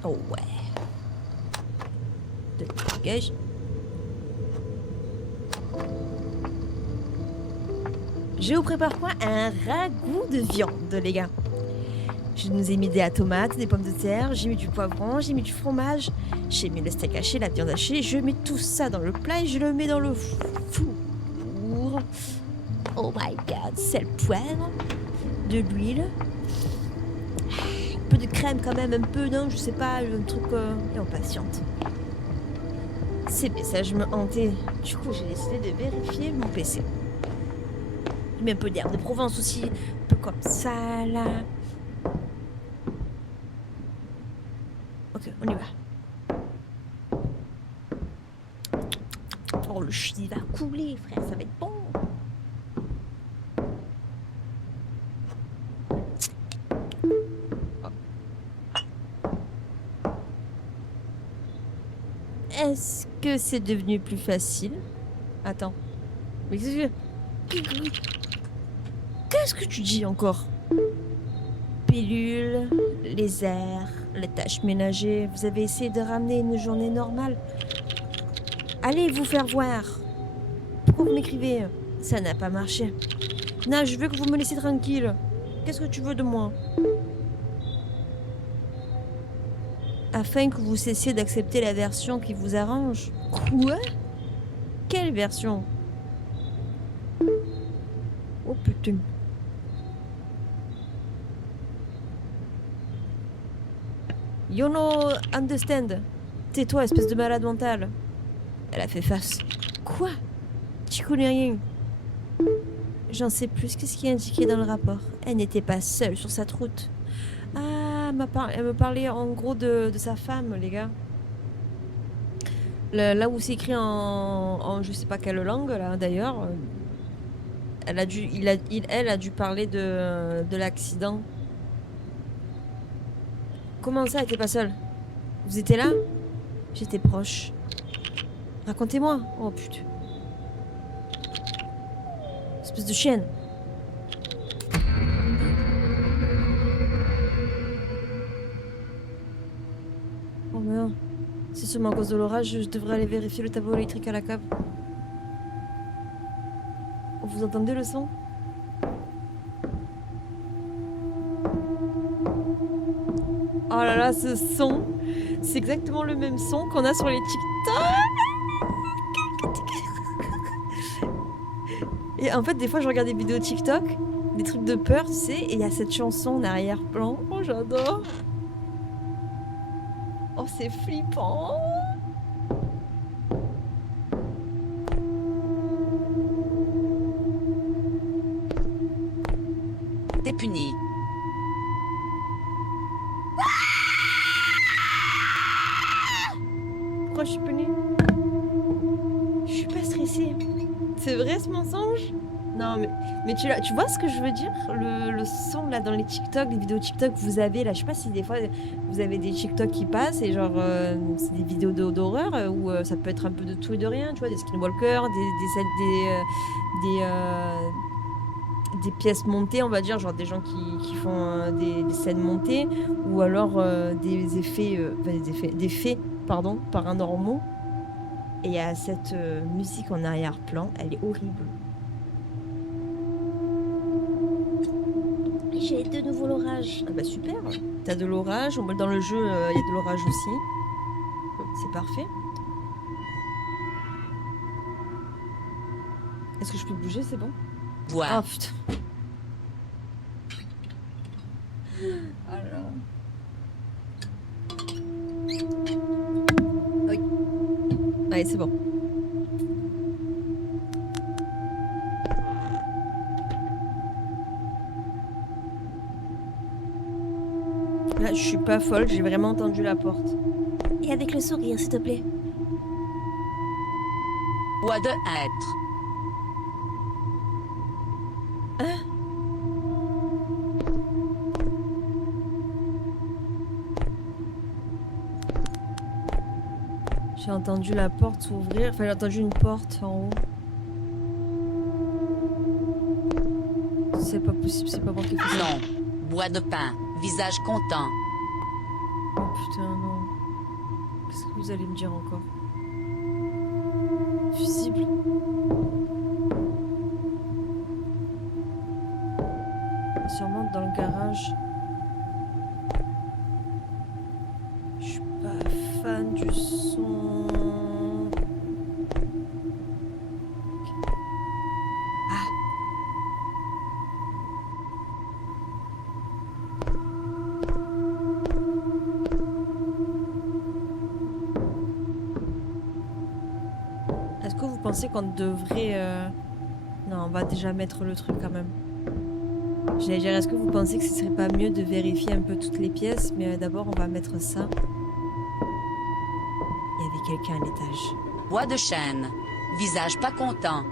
Oh ouais. De dégage. Je vous prépare quoi? Un ragoût de viande, les gars. Je nous ai mis des tomates, des pommes de terre, j'ai mis du poivron, j'ai mis du fromage, j'ai mis le steak haché, la viande hachée, je mets tout ça dans le plat et je le mets dans le four. Oh my god, sel, poivre, de l'huile, un peu de crème quand même, un peu, non, je sais pas, un truc, et on patiente. Ces messages me hantaient, du coup j'ai décidé de vérifier mon PC. J'ai mis un peu d'herbe de Provence aussi, un peu comme ça là. Ok, on y va. Oh, le chili va couler, frère, ça va être bon. Est-ce que c'est devenu plus facile? Attends. Mais qu'est-ce que tu dis encore? Pilule, les airs, les tâches ménagères. Vous avez essayé de ramener une journée normale. Allez vous faire voir. Pourquoi vous m'écrivez? Ça n'a pas marché. Non, je veux que vous me laissiez tranquille. Qu'est-ce que tu veux de moi? Afin que vous cessiez d'accepter la version qui vous arrange. Quoi? Quelle version? Oh putain. You know, understand. Tais-toi, espèce de malade mentale. Elle a fait face. Quoi? Tu connais rien. J'en sais plus. Qu'est-ce qui est indiqué dans le rapport? Elle n'était pas seule sur cette route. Ah, elle me parlait en gros de sa femme, les gars. Là où c'est écrit en je sais pas quelle langue, là, d'ailleurs. Elle a dû parler de l'accident. Comment ça, elle était pas seule? Vous étiez là? J'étais proche. Racontez-moi. Oh putain. Espèce de chienne. Oh merde. C'est sûrement à cause de l'orage, je devrais aller vérifier le tableau électrique à la cave. Vous entendez le son? Oh là là, ce son, c'est exactement le même son qu'on a sur les TikTok. Et en fait, des fois, je regarde des vidéos TikTok, des trucs de peur, tu sais, et il y a cette chanson en arrière-plan. Oh, j'adore. Oh, c'est flippant. T'es puni. Pourquoi je suis punie? Je suis pas stressée. C'est vrai ce mensonge? Non mais tu vois ce que je veux dire? Le son là dans les TikTok, les vidéos TikTok que vous avez là, je sais pas si des fois vous avez des TikTok qui passent et genre c'est des vidéos d'horreur où ça peut être un peu de tout et de rien, tu vois, des skinwalkers, des pièces montées, on va dire, genre des gens qui font des scènes montées, ou alors des effets, des faits pardon, paranormaux. Et il y a cette musique en arrière-plan, elle est horrible. J'ai de nouveau l'orage. Ah bah super. T'as de l'orage, dans le jeu il y a de l'orage aussi. C'est parfait. Est-ce que je peux bouger, c'est bon? Bois. Ah putain. Alors. Oui. Allez, c'est bon. Là, je suis pas folle, j'ai vraiment entendu la porte. Et avec le sourire, s'il te plaît. Bois de hêtre. J'ai entendu la porte s'ouvrir. Enfin, j'ai entendu une porte en haut. C'est pas possible, c'est pas moi qui ai fait ça. Non. Bois de pain. Visage content. Oh putain, non. Qu'est-ce que vous allez me dire encore? Fusible. Sûrement dans le garage. Je suis pas fan du son. Ah. Est-ce que vous pensez qu'on devrait... Non, on va déjà mettre le truc quand même. J'allais dire, est-ce que vous pensez que ce serait pas mieux de vérifier un peu toutes les pièces? Mais d'abord, on va mettre ça. Il y avait quelqu'un à l'étage. Bois de chêne. Visage pas content.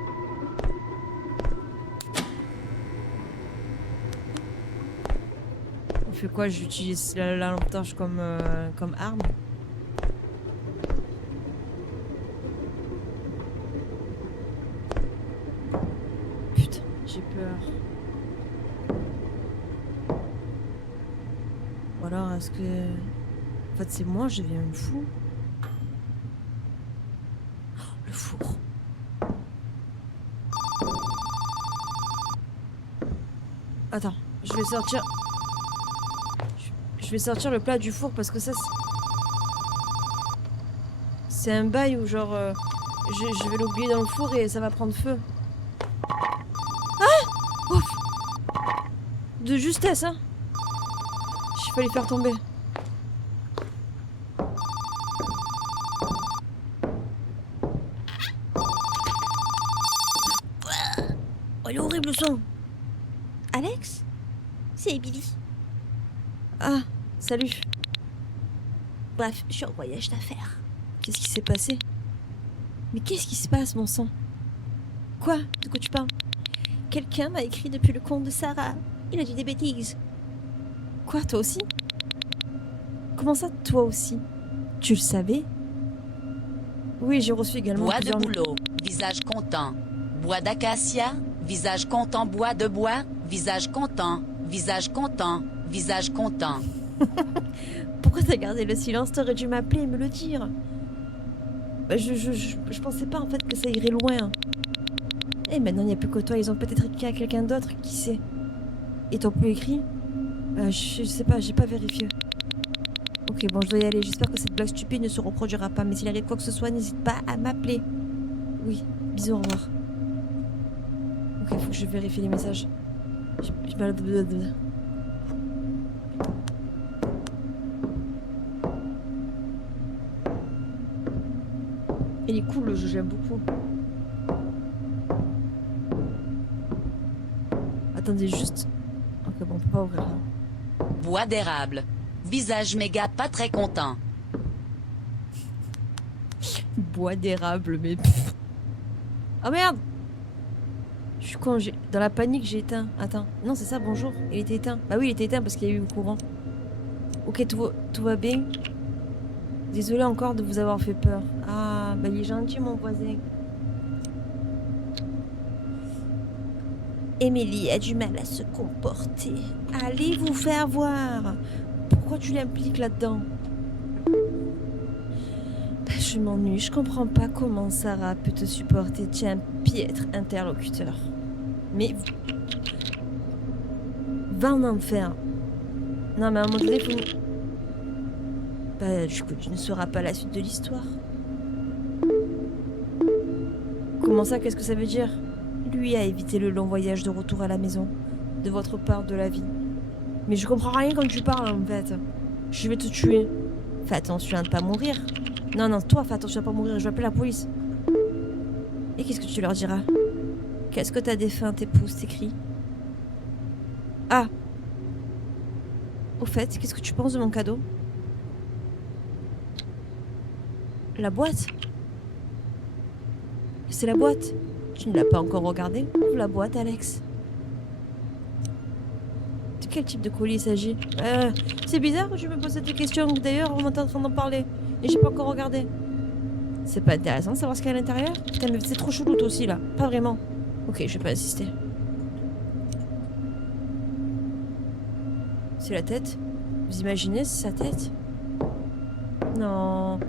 On fait quoi? J'utilise la lampe torche comme arme? Putain, j'ai peur. Ou alors, est-ce que... En fait, c'est moi, je deviens fou. Oh, le four. Attends, je vais sortir... Je vais sortir le plat du four parce que ça... C'est un bail où genre... je vais l'oublier dans le four et ça va prendre feu. Ah! Ouf! De justesse, hein? J'ai failli faire tomber. Oh, il est horrible le son. Alex? C'est Emily. Ah, salut. Bref, je suis en voyage d'affaires. Qu'est-ce qui s'est passé? Mais qu'est-ce qui se passe, mon sang? Quoi? De quoi tu parles? Quelqu'un m'a écrit depuis le compte de Sarah. Il a dit des bêtises. Quoi, toi aussi? Comment ça, toi aussi? Tu le savais? Oui, j'ai reçu également Bois de plusieurs... bouleau. Visage content. Bois d'acacia. Visage content. Bois de bois. Visage content. Visage content. Visage content. Pourquoi t'as gardé le silence? T'aurais dû m'appeler et me le dire. Bah, je pensais pas en fait que ça irait loin. Et maintenant il n'y a plus que toi, ils ont peut-être écrit à quelqu'un d'autre, qui sait? Ils t'ont plus écrit? Je sais pas, j'ai pas vérifié. Ok, bon, je dois y aller. J'espère que cette blague stupide ne se reproduira pas. Mais s'il arrive quoi que ce soit, n'hésite pas à m'appeler. Oui, bisous, au revoir. Ok, faut que je vérifie les messages. Il est cool le jeu, j'aime beaucoup. Attendez juste. Ok, bon, on peut pas ouvrir là. Bois d'érable. Visage méga pas très content. Bois d'érable, mais... Oh merde! Je suis con, dans la panique j'ai éteint. Attends, non c'est ça, bonjour. Il était éteint. Bah oui, il était éteint parce qu'il y a eu le courant. Ok, tout va bien. Désolée encore de vous avoir fait peur. Ah, bah il est gentil mon voisin. Emily a du mal à se comporter. Allez vous faire voir. Pourquoi tu l'impliques là-dedans? je m'ennuie. Je comprends pas comment Sarah peut te supporter. Tu es un piètre interlocuteur. Mais... Va en enfer. Non, mais à un moment donné, faut... Bah, du coup, tu ne sauras pas la suite de l'histoire. Comment ça, qu'est-ce que ça veut dire? Lui a évité le long voyage de retour à la maison. De votre part de la vie. Mais je comprends rien quand tu parles, en fait. Je vais te tuer. Fais attention à ne pas mourir. Non, non, toi, fais attention à ne pas mourir. Je vais appeler la police. Et qu'est-ce que tu leur diras? Qu'est-ce que ta défunte épouse t'écrit? Ah! Au fait, qu'est-ce que tu penses de mon cadeau? La boîte? C'est la boîte. Tu ne l'as pas encore regardée? Ouvre la boîte, Alex. De quel type de colis il s'agit? C'est bizarre que je me pose cette question. D'ailleurs, on est en train d'en parler. Et j'ai pas encore regardé. C'est pas intéressant de savoir ce qu'il y a à l'intérieur? Putain, mais c'est trop chelou toi aussi, là. Pas vraiment. Ok, je vais pas insister. C'est la tête? Vous imaginez, c'est sa tête? Non...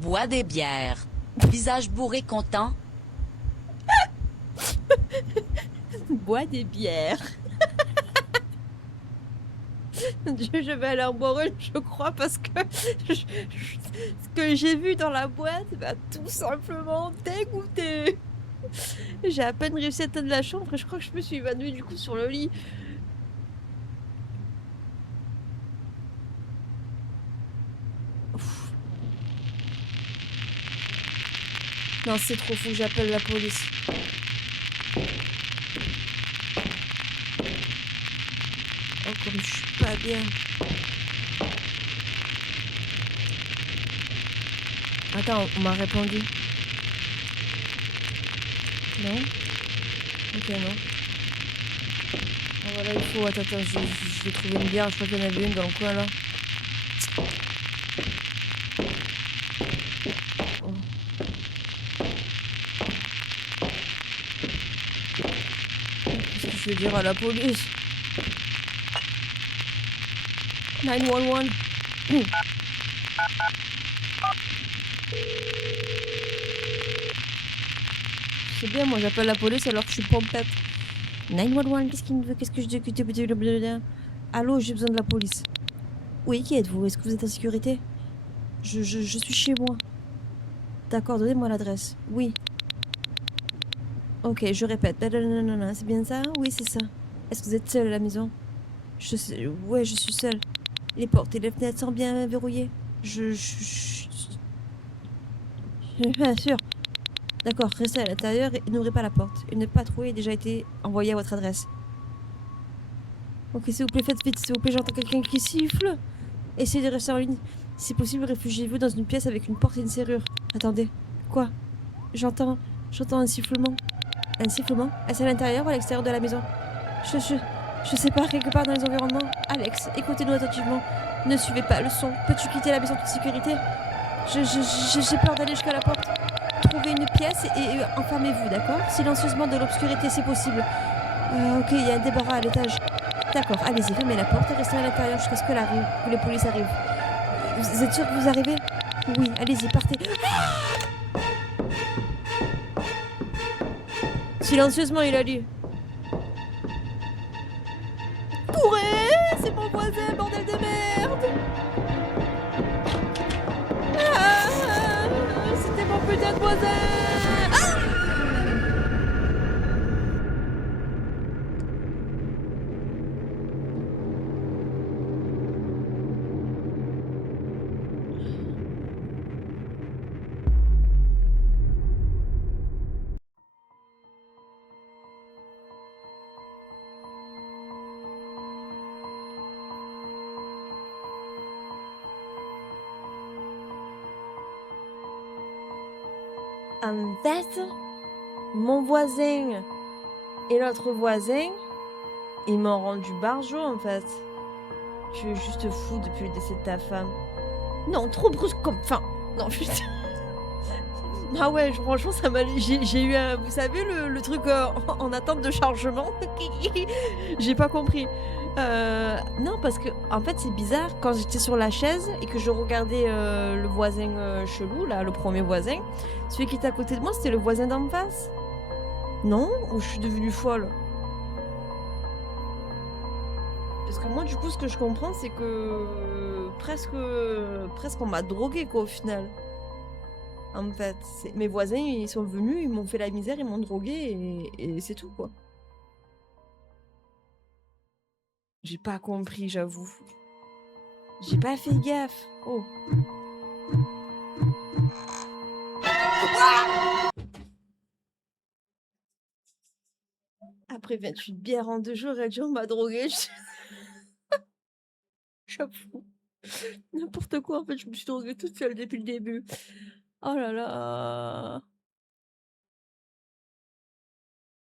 Bois des bières. Visage bourré content. Bois des bières. Je vais aller en boire une, je crois, parce que ce que j'ai vu dans la boîte m'a tout simplement dégoûté. J'ai à peine réussi à atteindre la chambre et je crois que je me suis évanouie du coup sur le lit. Ouf. Non, c'est trop fou, j'appelle la police. Oh, comme je suis pas bien. Attends, on m'a répondu. Non? Ok, non. Ah, voilà, il faut... Attends, je vais trouver une bière, je crois qu'il y en avait une dans le coin, là. Oh. Qu'est-ce que je vais dire à la police? 911. C'est bien, moi j'appelle la police alors que je suis pompette. 911, qu'est-ce qu'il me veut? Qu'est-ce que je dis? Allô, j'ai besoin de la police. Oui, qui êtes-vous? Est-ce que vous êtes en sécurité? Je suis chez moi. D'accord, donnez-moi l'adresse. Oui. Ok, je répète. Non, c'est bien ça? Oui, c'est ça. Est-ce que vous êtes seul à la maison? Ouais, je suis seule. Les portes et les fenêtres sont bien verrouillées. Je suis bien sûr. D'accord, restez à l'intérieur et n'ouvrez pas la porte. Une patrouille a déjà été envoyée à votre adresse. Ok, s'il vous plaît, faites vite. S'il vous plaît, j'entends quelqu'un qui siffle. Essayez de rester en ligne. Si possible, réfugiez-vous dans une pièce avec une porte et une serrure. Attendez. Quoi? J'entends un sifflement. Un sifflement? Est-ce à l'intérieur ou à l'extérieur de la maison? Je sais pas, quelque part dans les environnements. Alex, écoutez-nous attentivement. Ne suivez pas le son. Peux-tu quitter la maison en toute sécurité? J'ai peur d'aller jusqu'à la porte. Trouvez une pièce et enfermez-vous, d'accord? Silencieusement de l'obscurité, c'est possible. Ok, il y a un débarras à l'étage. D'accord, allez-y, fermez la porte et restez à l'intérieur jusqu'à ce que les polices arrivent. Vous êtes sûr que vous arrivez? Oui, allez-y, partez. Silencieusement, il a lu. Courez! C'est mon voisin, bordel de merde! C'était mon putain de voisin! En fait, mon voisin et l'autre voisin, ils m'ont rendu barjo en fait. Tu es juste fou depuis le décès de ta femme. Non, trop brusque comme... Enfin, non, putain. Ah ouais, franchement, ça m'a... J'ai eu un... Vous savez, le truc en attente de chargement. J'ai pas compris. Non, parce que, en fait, c'est bizarre. Quand j'étais sur la chaise et que je regardais le voisin chelou, là, le premier voisin, celui qui était à côté de moi, c'était le voisin d'en face. Non? Ou je suis devenue folle? Parce que moi, du coup, ce que je comprends, c'est que presque on m'a drogué, quoi, au final. En fait, mes voisins, ils sont venus, ils m'ont fait la misère, ils m'ont drogué et c'est tout, quoi. J'ai pas compris, j'avoue. J'ai pas fait gaffe. Oh. Après 28 bières en 2 jours, et on m'a drogué. J'avoue. N'importe quoi, en fait, je me suis droguée toute seule depuis le début. Oh là là.